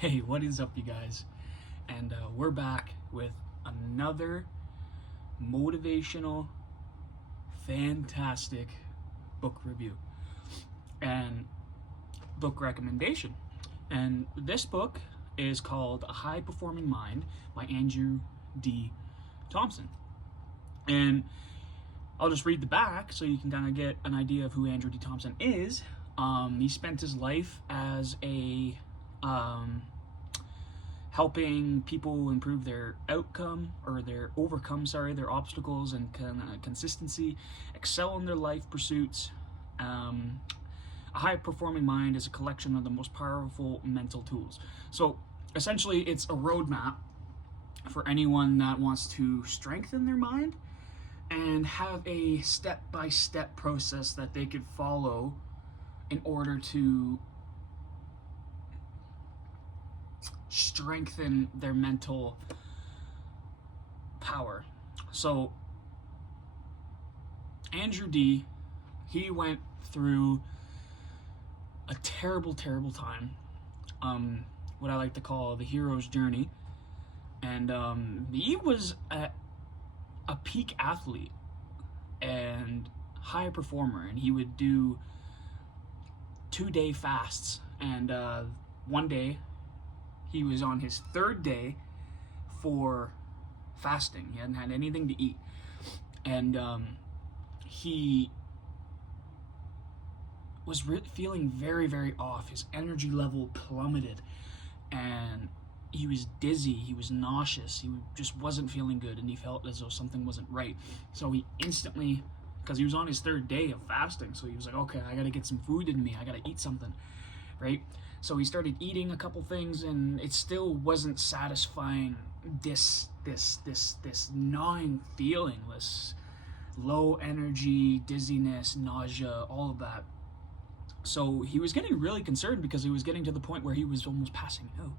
Hey, what is up, you guys? And we're back with another motivational, fantastic book review and book recommendation. And this book is called A High Performing Mind by Andrew D. Thompson. And I'll just read the back so you can kind of get an idea of who Andrew D. Thompson is. He spent his life as a helping people improve their outcome or their obstacles and consistency, excel in their life pursuits. A high performing mind is a collection of the most powerful mental tools. So essentially, it's a roadmap for anyone that wants to strengthen their mind and have a step-by-step process that they could follow in order to strengthen their mental power. So Andrew D, he went through a terrible time, what I like to call the hero's journey, and he was a peak athlete and high performer, and he would do 2-day fasts, and one day he was on his third day for fasting. He hadn't had anything to eat, and he was feeling very off. His energy level plummeted, and he was dizzy, he was nauseous, he just wasn't feeling good, and he felt as though something wasn't right. So he instantly, because he was on his third day of fasting, so he was like, okay, I gotta get some food in me, I gotta eat something, right? So he started eating a couple things, and it still wasn't satisfying this gnawing feeling, this low energy, dizziness, nausea, all of that. So he was getting really concerned because he was getting to the point where he was almost passing out.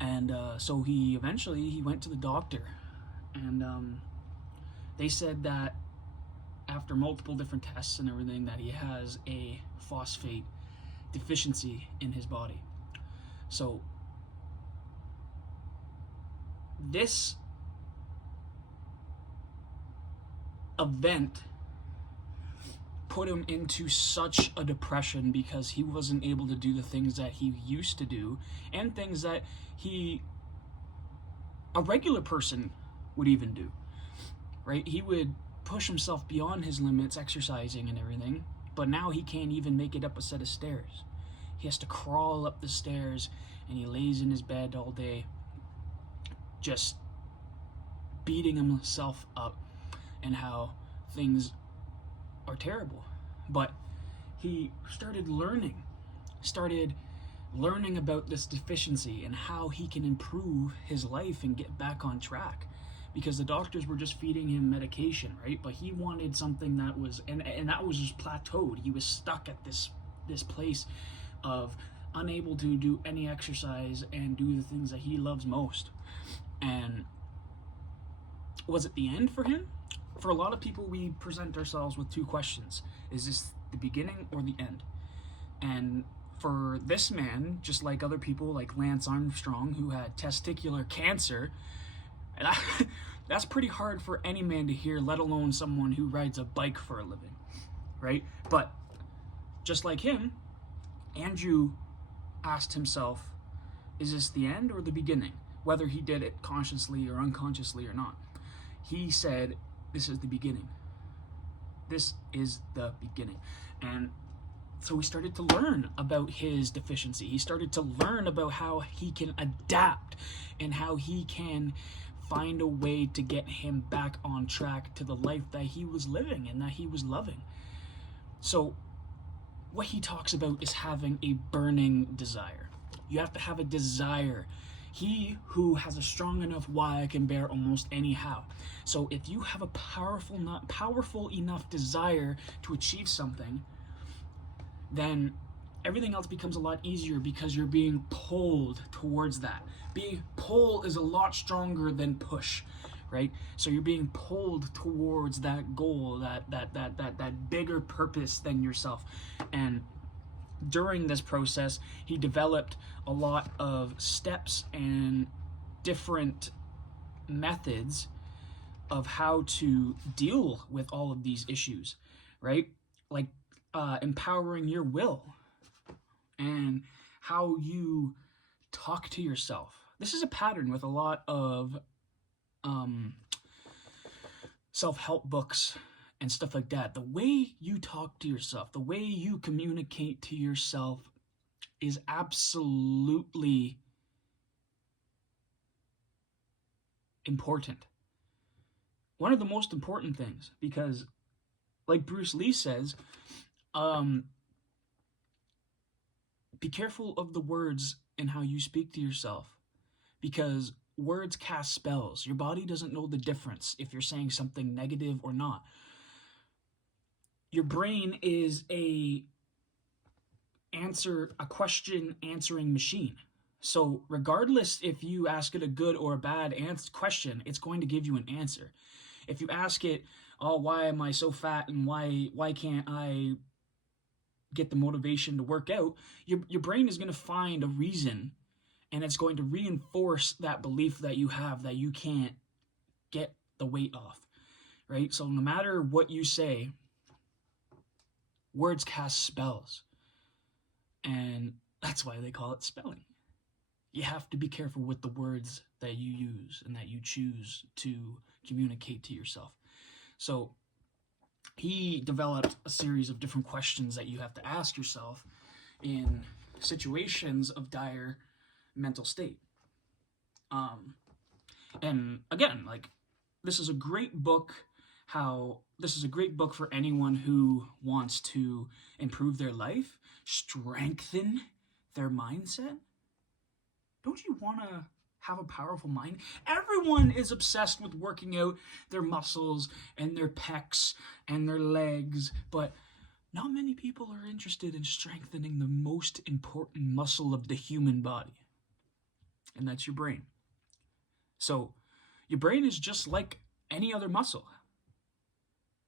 And so he eventually went to the doctor, and they said that after multiple different tests and everything, that he has a phosphate deficiency in his body. So this event put him into such a depression because he wasn't able to do the things that he used to do, and things that a regular person would even do, right? He would push himself beyond his limits, exercising and everything, but now he can't even make it up a set of stairs. He has to crawl up the stairs, and he lays in his bed all day, just beating himself up and how things are terrible. But he started learning about this deficiency and how he can improve his life and get back on track, because the doctors were just feeding him medication, right? But he wanted something that was, and that was just plateaued. He was stuck at this place of unable to do any exercise and do the things that he loves most. And was it the end for him? For a lot of people, we present ourselves with two questions. Is this the beginning or the end? And for this man, just like other people like Lance Armstrong, who had testicular cancer, and that's pretty hard for any man to hear, let alone someone who rides a bike for a living, right? But just like him, Andrew asked himself, is this the end or the beginning? Whether he did it consciously or unconsciously or not. He said, this is the beginning. This is the beginning. And so he started to learn about his deficiency. He started to learn about how he can adapt and how he can find a way to get him back on track to the life that he was living and that he was loving. So what he talks about is having a burning desire. You have to have a desire. He who has a strong enough why can bear almost any how. So if you have a powerful enough desire to achieve something, then everything else becomes a lot easier because you're being pulled towards that. Being pull is a lot stronger than push, right? So you're being pulled towards that goal, that bigger purpose than yourself. And during this process, he developed a lot of steps and different methods of how to deal with all of these issues, right? Like empowering your will and how you talk to yourself. This is a pattern with a lot of self-help books and stuff like that. The way you talk to yourself, the way you communicate to yourself is absolutely important. One of the most important things, because like Bruce Lee says, be careful of the words and how you speak to yourself, because words cast spells. Your body doesn't know the difference if you're saying something negative or not. Your brain is a question answering machine. So regardless if you ask it a good or a bad question, it's going to give you an answer. If you ask it, oh, why am I so fat and why can't I get the motivation to work out, your brain is going to find a reason, and it's going to reinforce that belief that you have that you can't get the weight off, right? So no matter what you say, words cast spells, and that's why they call it spelling. You have to be careful with the words that you use and that you choose to communicate to yourself. So he developed a series of different questions that you have to ask yourself in situations of dire mental state. And again, like, this is a great book. This is a great book for anyone who wants to improve their life, strengthen their mindset. Don't you want to have a powerful mind? Everyone is obsessed with working out their muscles and their pecs and their legs, but not many people are interested in strengthening the most important muscle of the human body, and that's your brain. So your brain is just like any other muscle.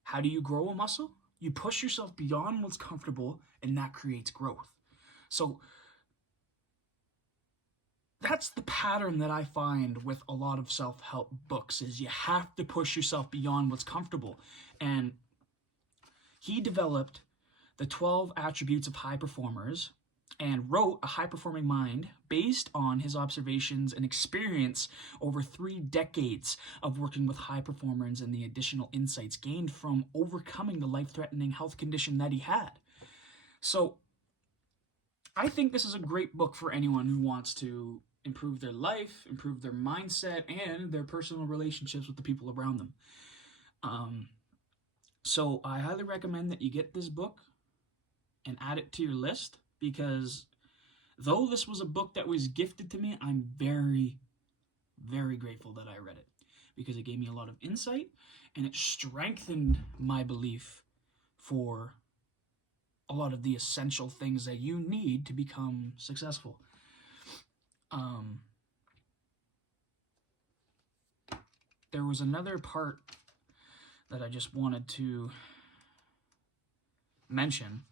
How do you grow a muscle? You push yourself beyond what's comfortable, and that creates growth. So that's the pattern that I find with a lot of self-help books, is you have to push yourself beyond what's comfortable. And he developed the 12 attributes of high performers and wrote A High-Performing Mind based on his observations and experience over 3 decades of working with high performers and the additional insights gained from overcoming the life-threatening health condition that he had. So I think this is a great book for anyone who wants to improve their life, improve their mindset, and their personal relationships with the people around them. So I highly recommend that you get this book and add it to your list, because though this was a book that was gifted to me, I'm very, very grateful that I read it, because it gave me a lot of insight and it strengthened my belief for a lot of the essential things that you need to become successful. There was another part that I just wanted to mention,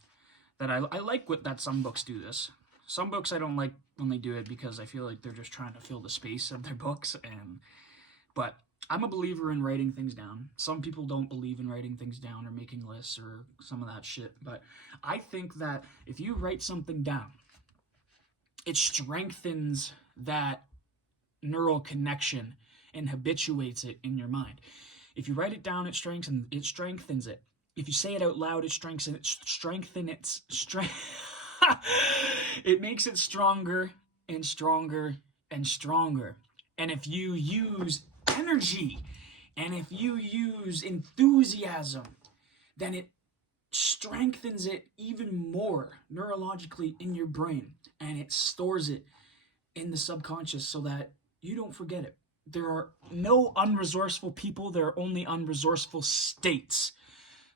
that I like that some books do this. Some books I don't like when they do it, because I feel like they're just trying to fill the space of their books. But I'm a believer in writing things down. Some people don't believe in writing things down or making lists or some of that shit. But I think that if you write something down, it strengthens that neural connection and habituates it in your mind. If you write it down, it strengthens it. If you say it out loud, it it makes it stronger and stronger and stronger. And if you use energy and if you use enthusiasm, then it strengthens it even more neurologically in your brain, and it stores it in the subconscious so that you don't forget it. There are no unresourceful people, there are only unresourceful states.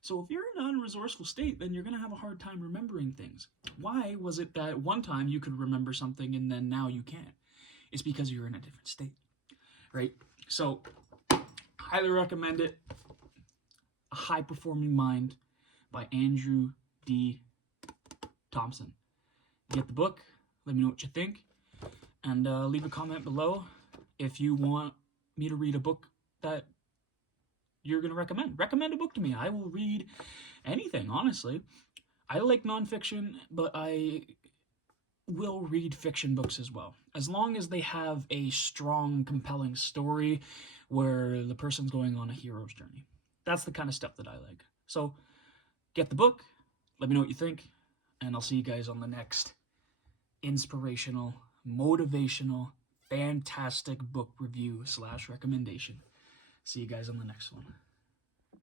So if you're in an unresourceful state, then you're going to have a hard time remembering things. Why was it that one time you could remember something and then now you can't? It's because you're in a different state, right? So highly recommend it. A High-Performing Mind by Andrew D. Thompson. get the book. Let me know what you think. And leave a comment below if you want me to read a book that you're going to recommend. Recommend a book to me. I will read anything, honestly. I like nonfiction, but I will read fiction books as well, as long as they have a strong, compelling story where the person's going on a hero's journey. That's the kind of stuff that I like. So get the book, let me know what you think, and I'll see you guys on the next inspirational, motivational, fantastic book review / recommendation. See you guys on the next one.